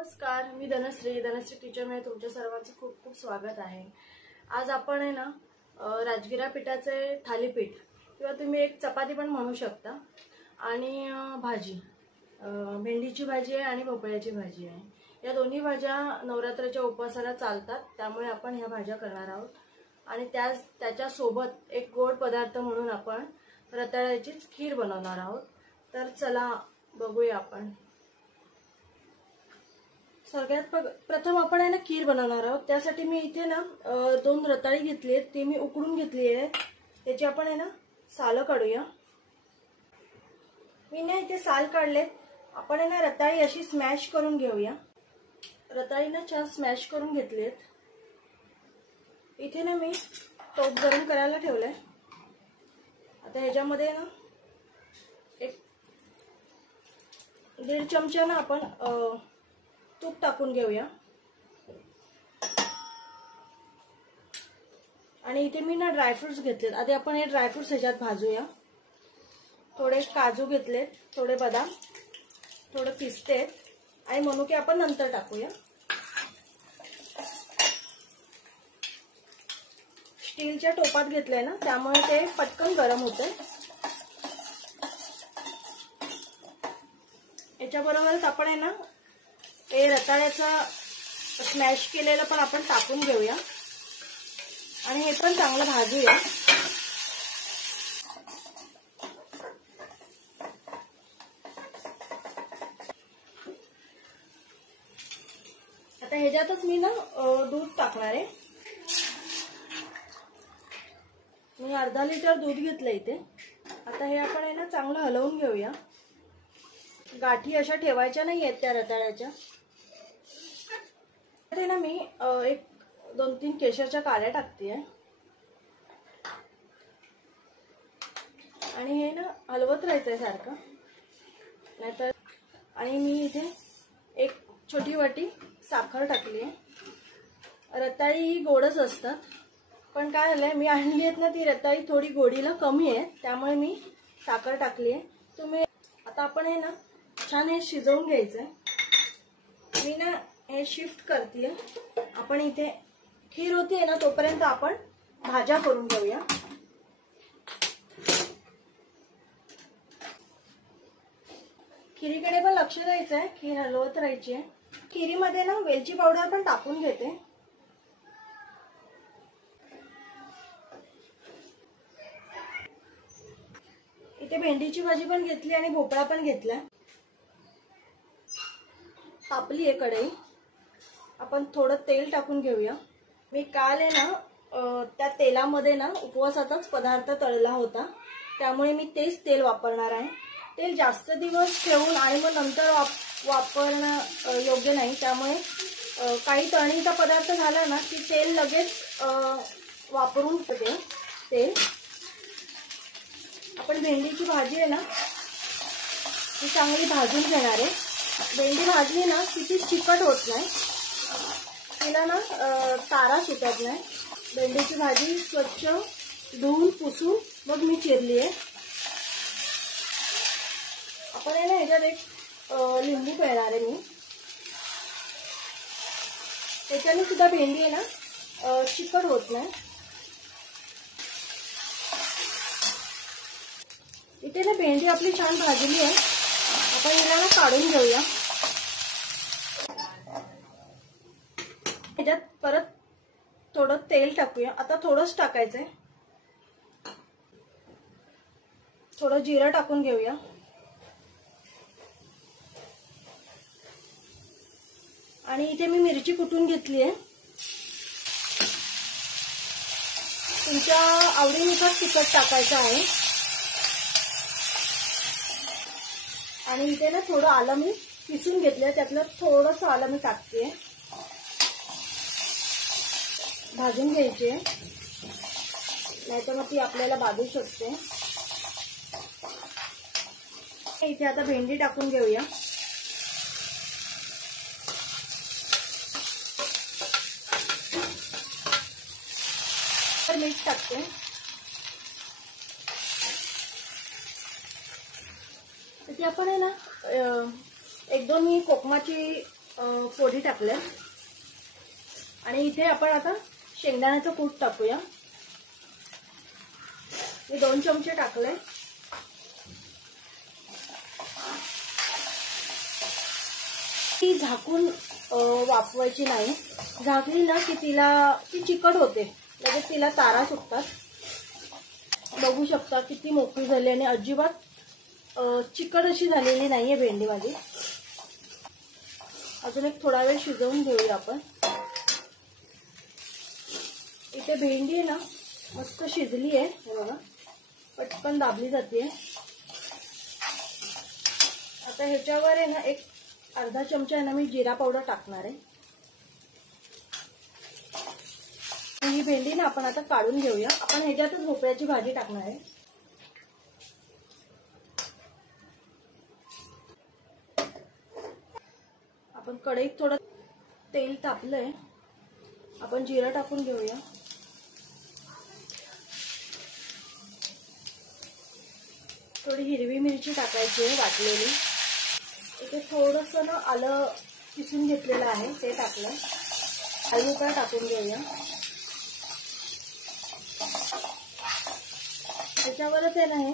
नमस्कार, मी धनश्री किचनमध्ये तुमच्या सर्वांचं खूप खूप स्वागत आहे। आज आपण आहे ना राजगिरा पिठाचे थालीपीठ किंवा तुम्ही एक चपाती पण म्हणू शकता आणि भाजी, भेंडीची भाजी आहे आणि भोपळ्याची भाजी आहे। या दोन्ही भाज्या नवरात्राच्या उपवासाला चालतात, त्यामुळे आपण ह्या भाज्या करणार आहोत। आणि त्याच्या सोबत एक गोड पदार्थ म्हणून आपण रताळ्याची खीर बनवणार आहोत। तर चला बघूया आपण। सगळ्यात प्रथम आपण आहे ना खीर बनवणार आहोत। त्यासाठी मी इथे ना 2 रताळी घेतली आहेत, ती मी उकडून घेतली आहे। त्याची आपण आहे ना साल काढूया। मी ना इथे साल काढलेत। आपण आहे ना रताळी अशी स्मॅश करून घेऊया। रताळी ना छान स्मॅश करून घेतली आहेत। इथे ना मी तूप गरम करायला ठेवलंय। आता ह्याच्यामध्ये ना एक 1.5 चमचा ना आपण तूप टाकून घेऊया। आणि इथे मी ना ड्रायफ्रुट्स घेतलेत। आधी आपण हे ड्रायफ्रुट्स ह्याच्यात भाजूया। थोडे काजू घेतलेत, थोडे बदाम, थोडे पिस्ते आणि मनुके आपण नंतर टाकूया। स्टीलच्या टोपात घेतलंय ना, त्यामुळे ते पटकन गरम होते। याच्याबरोबरच आपण आहे ना हे रताळ्याचा स्मॅश केलेलं पण आपण टाकून घेऊया आणि हे पण चांगलं भाजूया। आता ह्याच्यातच मी ना दूध टाकणार आहे। मी अर्धा लिटर दूध घेतलं इथे। आता हे आपण आहे ना चांगलं हलवून घेऊया। गाठी अशा ठेवायच्या नाही आहेत त्या रताळ्याच्या। ते ना मी 1-2-3 केशरच्या काड्या टाकते आणि हे ना हलवत राहायचंय सारखं, नाहीतर। आणि मी इथे 1 छोटी वाटी साखर टाकली आहे। रताळी ही गोडच असतात, पण काय झालंय मी आणली आहेत ना ती रताळी थोडी गोडीला कमी आहे, त्यामुळे मी साखर टाकली आहे। तुम्ही आता आपण हे ना छान हे शिजवून घ्यायचंय। मी ना हे शिफ्ट करते। आपण इथे खीर होतीये ना तोपर्यंत आपण भाज्या करून घेऊया। खिरीकडे पण लक्ष द्यायचंय, खीर हलवत राहायची आहे। खिरीमध्ये ना वेलची पावडर पण टाकून घेते। इथे भेंडीची भाजी पण घेतली आणि भोपळा पण घेतला। तापली आहे कढई, आपण थोडं तेल टाकून घेऊया। मी काल आहे ना त्या तेलामध्ये ना उपवासाचाच पदार्थ तळला होता, त्यामुळे मी तेच तेल वापरणार आहे। तेल जास्त दिवस ठेवून आणि मग नंतर वापरणं योग्य नाही, त्यामुळे काही तळणीचा पदार्थ झाला ना की तेल लगेच वापरून ते तेल। आपण भेंडीची भाजी आहे ना ती चांगली भाजून घेणार आहे। भेंडी भाजली ना की ती चिकट होत नाही, तिला ना तारा सुटत नाही। भेंडीची भाजी स्वच्छ धुवून पुसून मग मी चिरली आहे। आपण आहे ना ह्याच्यात एक लिंबू पिळणार आहे मी, त्याच्याने सुद्धा भेंडी आहे ना चिकट होत नाही। इथे ना भेंडी आपली छान भाजली आहे, आपण हिला ना काढून घेऊया। ह्याच्यात परत थोडं तेल टाकूया। आता थोडंच टाकायचंय, थोडं जिरं टाकून घेऊया। आणि इथे मी मिरची कुटून घेतली आहे। तुमच्या आवडीनुसार तिखट टाकायचं आहे। आणि इथे ना थोडं आलं मी किसून घेतलं, त्यातलं थोडंसं आलं मी टाकते। भाजून घ्यायची, नाहीतर मग ती आपल्याला बाधू शकते। इथे आता भेंडी टाकून घेऊया। तर मीठ टाकते। इथे आपण आहे ना 1-2 मी कोकमाची फोडी टाकल्या आणि इथे आपण आता शेंगदाण्याचं कूट टाकूया। मी 2 चमचे टाकले। ती झाकून वाफवायची नाही, झाकली ना की ती चिकट होते, लगेच तिला तारा सुटतात। बघू शकता किती मोकळी झाली आणि अजिबात चिकट अशी झालेली नाहीये भेंडी माझी। अजून एक थोडा वेळ शिजवून घेऊया आपण। इथे भेंडी आहे ना मस्त शिजली आहे, हे बघा पटकन दाबली जाते। आता ह्याच्यावर आहे ना एक अर्धा चमचा आहे ना मी जिरा पावडर टाकणार आहे। ही भेंडी ना आपण आता काढून घेऊया। आपण ह्याच्यातच भोपळ्याची भाजी टाकणार आहे। आपण कढईत थोडं तेल तापलंय, आपण जिरा टाकून घेऊया। थोडी हिरवी मिरची टाकायची आहे वाटलेली। इथे थोडंसं ना आलं किसून घेतलेलं आहे ते टाकलं। आलूपाय टाकून घेऊया। त्याच्यावरच आहे ना हे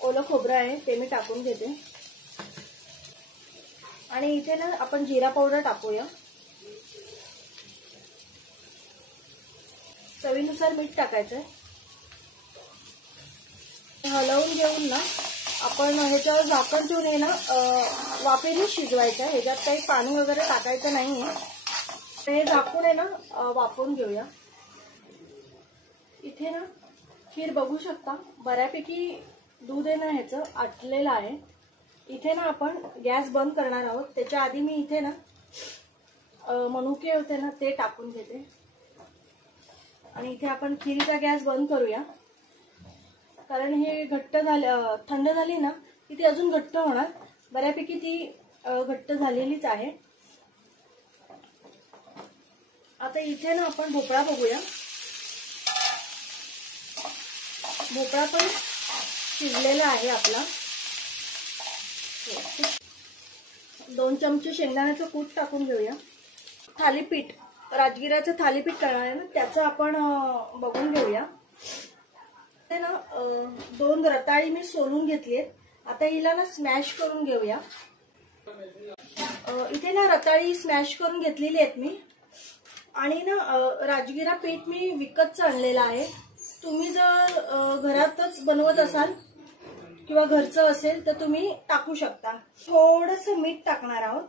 ओलं खोबरं आहे ते मी टाकून घेते आणि इथे ना आपण जिरा पावडर टाकूया। चवीनुसार मीठ टाकायचं आहे। हलवून घेऊन ना आपण ह्याच्यावर झाकण ठेवून आहे ना वाफेने शिजवायचं आहे। ह्याच्यात काही पाणी वगैरे टाकायचं नाहीये। हे झाकून आहे ना वाफवून घेऊया। इथे ना खीर बघू शकता बऱ्यापैकी दूध आहे ना ह्याचं आटलेलं आहे। इथे ना आपण गॅस बंद करणार आहोत। त्याच्या आधी मी इथे ना मनुके होते ना ते टाकून घेते आणि इथे आपण खीरीचा गॅस बंद करूया, कारण हे घट्ट झाले, थंड झाली ना की ती अजून घट्ट होणार। बऱ्यापैकी ती घट्ट झालेलीच आहे। आता इथे ना आपण भोपळा बघूया। भोपळा पण शिजलेला आहे आपला। 2 चमचे शेंगदाण्याचं कूट टाकून घेऊया। थालीपीठ, राजगिराचं थालीपीठ करणार आहे ना त्याचं आपण बघून घेऊया। ते ना 2 रताळी मी सोलून घेतलीत। आता हिला ना स्मॅश करून घेऊया। इथे ना रताळी स्मॅश करून घेतलेली आहेत मी आणि ना राजगिरा पीठ मी विकतचं आणलेलं आहे। तुम्ही जर घरातच बनवत असाल किंवा घरचं असेल तर तुम्ही टाकू शकता। थोडंसं मीठ टाकणार आहोत,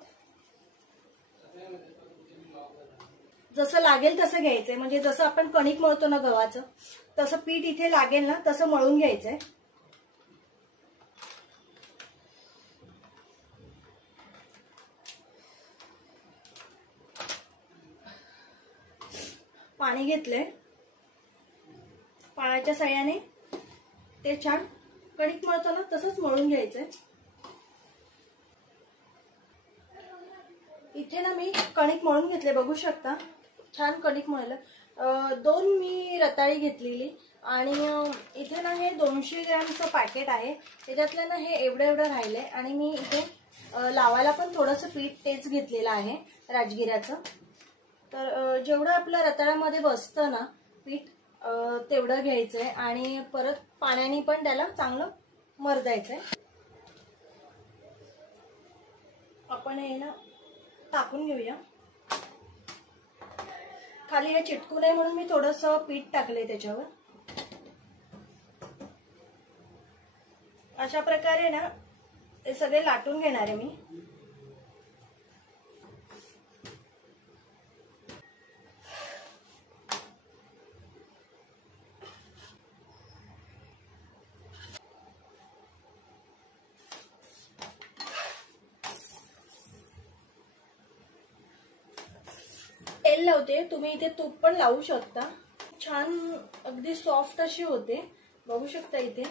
जसं लागेल तसं घ्यायचंय। म्हणजे जसं आपण कणिक मळतो ना गव्हाचं, तसं पीठ इथे लागेल ना तसं मळून घ्यायचंय। पाणी घेतलंय, पाण्याच्या साह्याने ते छान कणिक मळतो ना तसंच मळून घ्यायचंय। इथे ना मी कणिक मळून घेतले, बघू शकता छान कणिक मळलं। 2 मी रताळी घेतलेली आणि इथे ना हे 200 ग्रॅमचं पॅकेट आहे। त्याच्यातलं ना हे एवढं राहिलंय आणि मी इथे लावायला पण थोडंसं पीठ तेच घेतलेलं आहे राजगिऱ्याचं। तर जेवढं आपल्या रताळ्यामध्ये बसतं ना पीठ तेवढं घ्यायचंय आणि परत पाण्याने पण त्याला चांगलं मर्दायचंय। आपण हे ना टाकून घेऊया। खाली हे चिटकू नये म्हणून मी थोडंसं पीठ टाकलंय त्याच्यावर। अशा प्रकारे ना हे सगळे लाटून घेणार आहे मी। तेल लावते, तुम्ही इथे तूप पण लावू शकता। छान अगदी सॉफ्ट अशी होते, बघू शकता इथे।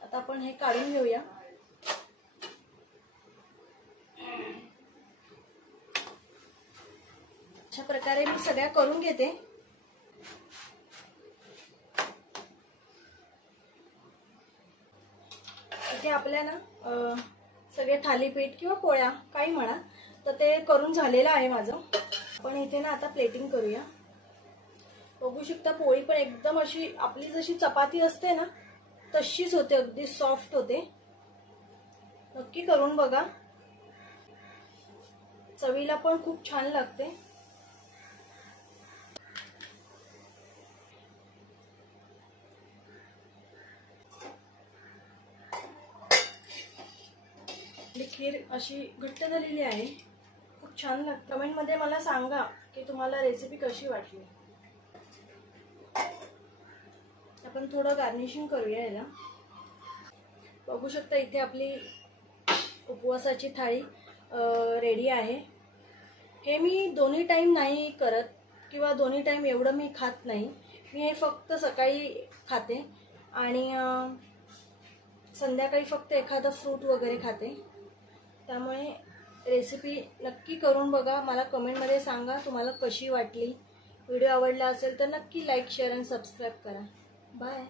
आता आपण हे काढून घेऊया। अशा प्रकारे मी सगळ्या करून घेते। इथे आपल्या ना सगळे थालीपीठ किंवा पोळ्या काही म्हणा, तर ते करून झालेलं आहे माझं. आपण इथे ना आता प्लेटिंग करूया. बघू शकता पोळी पण एकदम अशी आपली जशी चपाती असते ना तशीच होते, अगदी सॉफ्ट होते. नक्की करून बघा, चवीला पण खूप छान लागते. आपली खीर अशी घट्ट झालेली आहे, खूप छान लागते. कमेंट मध्ये मला सांगा की तुम्हाला रेसिपी कशी वाटली. आपण थोडं गार्निशिंग करूया याला. बघू शकता इथे आपली उपवासाची थाळी रेडी आहे. हे मी दोन्ही टाइम नाही करत किंवा दोन्ही टाइम एवढं मी खात नाही. मी हे फक्त सकाळी खाते आणि संध्याकाळी फक्त एखादा फ्रूट वगैरे खाते. त्यामुळे रेसिपी नक्की करून बघा. मला कमेंटमध्ये सांगा तुम्हाला कशी वाटली. व्हिडिओ आवडला असेल तर नक्की लाईक, शेअर आणि सबस्क्राईब करा. बाय.